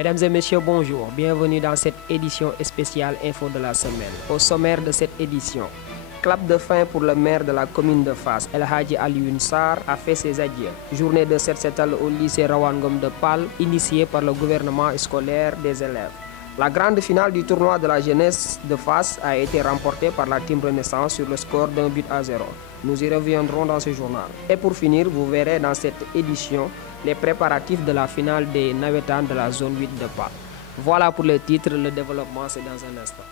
Mesdames et messieurs, bonjour. Bienvenue dans cette édition spéciale Info de la semaine. Au sommaire de cette édition, clap de fin pour le maire de la commune de Fass, El Hadji Alioune Sarr, a fait ses adieux. Journée de set setal au lycée Rawane Ngom de Pal, initiée par le gouvernement scolaire des élèves. La grande finale du tournoi de la jeunesse de Fass a été remportée par la team Renaissance sur le score d'1-0. Nous y reviendrons dans ce journal. Et pour finir, vous verrez dans cette édition les préparatifs de la finale des Navétanes de la zone 8 de Pal. Voilà pour le titre, le développement c'est dans un instant.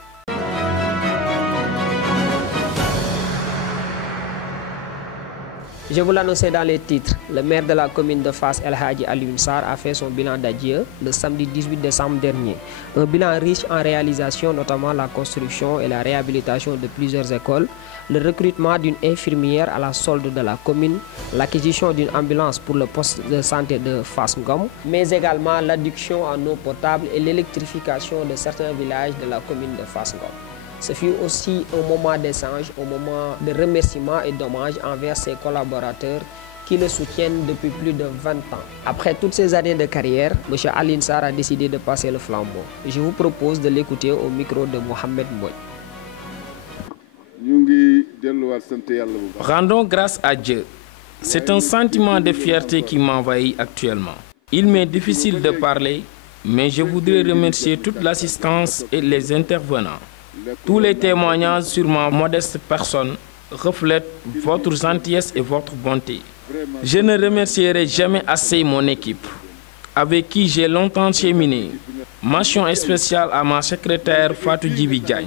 Je vous l'annonçais dans les titres, le maire de la commune de Fass, El Hadji Alioune Sarr, a fait son bilan d'adieu le samedi 18 décembre dernier. Un bilan riche en réalisations, notamment la construction et la réhabilitation de plusieurs écoles, le recrutement d'une infirmière à la solde de la commune, l'acquisition d'une ambulance pour le poste de santé de Fass Ngom, mais également l'adduction en eau potable et l'électrification de certains villages de la commune de Fass Ngom. Ce fut aussi un moment d'échange, un moment de remerciement et d'hommage envers ses collaborateurs qui le soutiennent depuis plus de 20 ans. Après toutes ces années de carrière, M. Alioune Sarr a décidé de passer le flambeau. Je vous propose de l'écouter au micro de Mohamed Mbodj. Rendons grâce à Dieu. C'est un sentiment de fierté qui m'envahit actuellement. Il m'est difficile de parler, mais je voudrais remercier toute l'assistance et les intervenants. Tous les témoignages sur ma modeste personne reflètent votre gentillesse et votre bonté. Je ne remercierai jamais assez mon équipe, avec qui j'ai longtemps cheminé. Mention spéciale à ma secrétaire Fatou Djibi Diagne,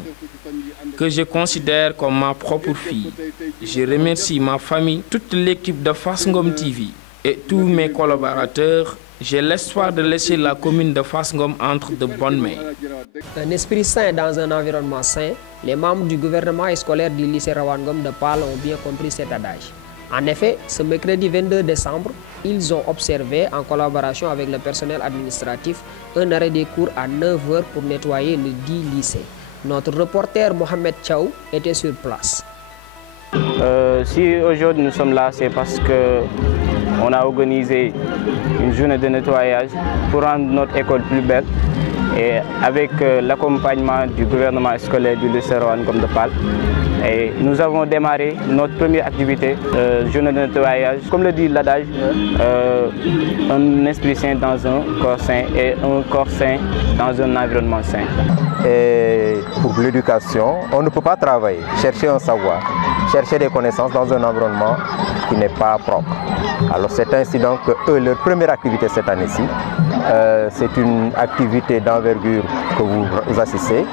que je considère comme ma propre fille. Je remercie ma famille, toute l'équipe de Fass Ngom TV et tous mes collaborateurs. J'ai l'espoir de laisser la commune de Fass Ngom entre de bonnes mains. Un esprit sain dans un environnement sain, les membres du gouvernement scolaire du lycée Rawane Ngom de Pal ont bien compris cet adage. En effet, ce mercredi 22 décembre, ils ont observé, en collaboration avec le personnel administratif, un arrêt des cours à 9h pour nettoyer le dit lycée. Notre reporter Mohamed Tchaou était sur place. Si aujourd'hui nous sommes là, c'est parce qu'on a organisé une journée de nettoyage pour rendre notre école plus belle et avec l'accompagnement du gouvernement scolaire du lycée Rawane Ngom de Pal. Et nous avons démarré notre première activité, journée de nettoyage. Comme le dit l'adage, un esprit sain dans un corps sain et un corps sain dans un environnement sain. Et pour l'éducation, on ne peut pas travailler, chercher un savoir, chercher des connaissances dans un environnement qui n'est pas propre. Alors c'est ainsi donc que leur première activité cette année-ci, c'est une activité d'envergure que vous assistez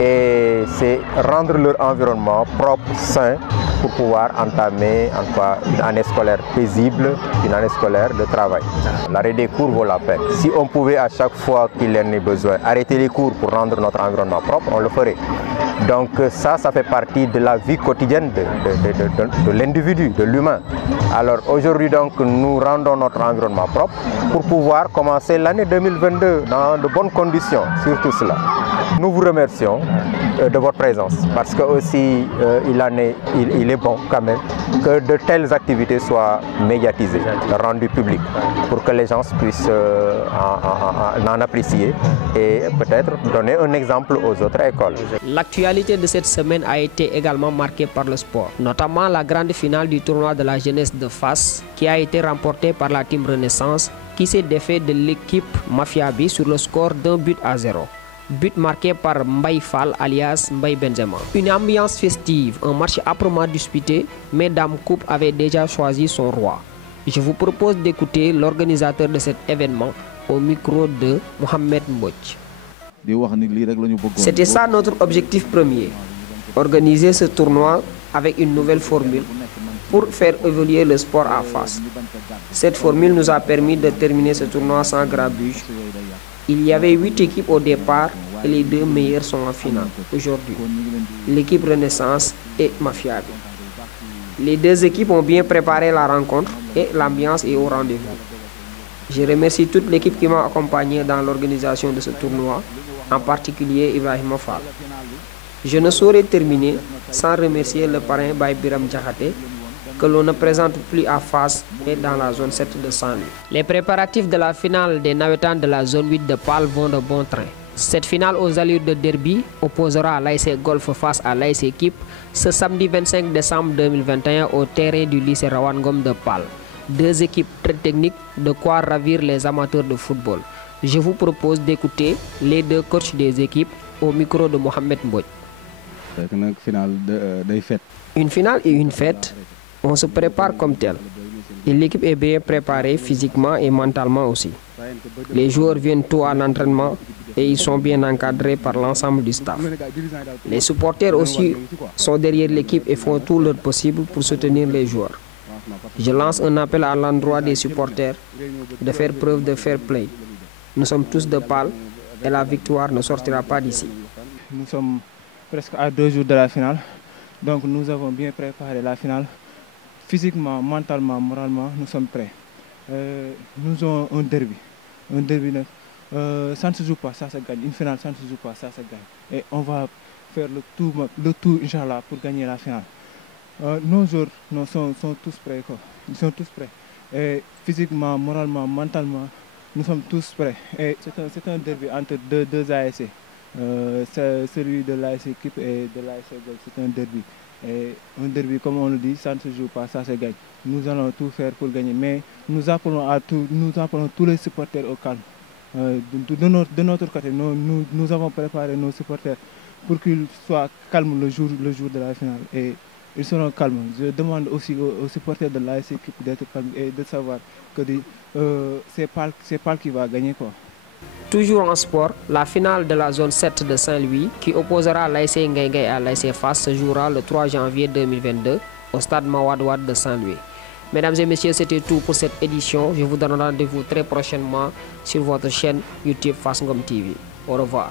et c'est rendre leur environnement propre, sain, pour pouvoir entamer une année scolaire paisible, une année scolaire de travail. L'arrêt des cours vaut la peine. Si on pouvait à chaque fois qu'il en ait besoin arrêter les cours pour rendre notre environnement propre, on le ferait. Donc ça fait partie de la vie quotidienne de l'individu, de l'humain. Alors aujourd'hui donc nous rendons notre environnement propre pour pouvoir commencer l'année 2022 dans de bonnes conditions, surtout cela. Nous vous remercions de votre présence parce que aussi il est bon quand même que de telles activités soient médiatisées, rendues publiques pour que les gens puissent en apprécier et peut-être donner un exemple aux autres écoles. L'actualité de cette semaine a été également marquée par le sport, notamment la grande finale du tournoi de la jeunesse de Fass qui a été remportée par la team Renaissance qui s'est défait de l'équipe Mafiabi sur le score d'1-0. But marqué par Mbaye Fall alias Mbaye Benzema. Une ambiance festive, un match âprement disputé, mais Dame Coupe avait déjà choisi son roi. Je vous propose d'écouter l'organisateur de cet événement au micro de Mohamed Mbodj. C'était ça notre objectif premier, organiser ce tournoi avec une nouvelle formule pour faire évoluer le sport à Fass. Cette formule nous a permis de terminer ce tournoi sans grabuge. Il y avait 8 équipes au départ et les 2 meilleures sont en finale aujourd'hui. L'équipe Renaissance et Mafiabi. Les 2 équipes ont bien préparé la rencontre et l'ambiance est au rendez-vous. Je remercie toute l'équipe qui m'a accompagné dans l'organisation de ce tournoi, en particulier Ibrahima Fall. Je ne saurais terminer sans remercier le parrain Baye Biram Diakhaté, que l'on ne présente plus à Fass et dans la zone 7 de Saint-Louis. Les préparatifs de la finale des Navétanes de la zone 8 de Pâle vont de bon train. Cette finale aux allures de derby opposera l'ASC Golf face à l'ASC Équipe ce samedi 25 décembre 2021 au terrain du lycée Rawane Ngom de Pâle. Deux équipes très techniques, de quoi ravir les amateurs de football. Je vous propose d'écouter les deux coachs des équipes au micro de Mohamed Mbodj. Une finale et une fête, on se prépare comme tel. Et l'équipe est bien préparée physiquement et mentalement aussi. Les joueurs viennent tôt à l'entraînement et ils sont bien encadrés par l'ensemble du staff. Les supporters aussi sont derrière l'équipe et font tout leur possible pour soutenir les joueurs. Je lance un appel à l'endroit des supporters de faire preuve de fair play. Nous sommes tous de Pâle et la victoire ne sortira pas d'ici. Nous sommes presque à 2 jours de la finale, donc nous avons bien préparé la finale. Physiquement, mentalement, moralement, nous sommes prêts. Nous avons un derby. Un derby, ça ne se joue pas, ça se gagne. Une finale, ça ne se joue pas, ça se gagne. Et on va faire le tout, Inch'Allah, pour gagner la finale. Nos joueurs sont tous prêts. Quoi. Ils sont tous prêts. Et physiquement, moralement, mentalement, nous sommes tous prêts. Et c'est un derby entre deux ASC. Celui de l'ASC Équipe et de l'ASC Golf, c'est un derby. Et un derby, comme on le dit, ça ne se joue pas, ça se gagne. Nous allons tout faire pour gagner, mais nous appelons tous les supporters au calme. De notre côté, nous avons préparé nos supporters pour qu'ils soient calmes le jour de la finale. Et ils seront calmes. Je demande aussi aux supporters de l'ASC Équipe d'être calmes et de savoir que c'est Pâle qui va gagner, quoi. Toujours en sport, la finale de la zone 7 de Saint-Louis qui opposera l'ASC Ngaïgaï à l'ASC Fass se jouera le 3 janvier 2022 au stade Mawade Wade de Saint-Louis. Mesdames et messieurs, c'était tout pour cette édition. Je vous donne rendez-vous très prochainement sur votre chaîne YouTube Fass Ngom TV. Au revoir.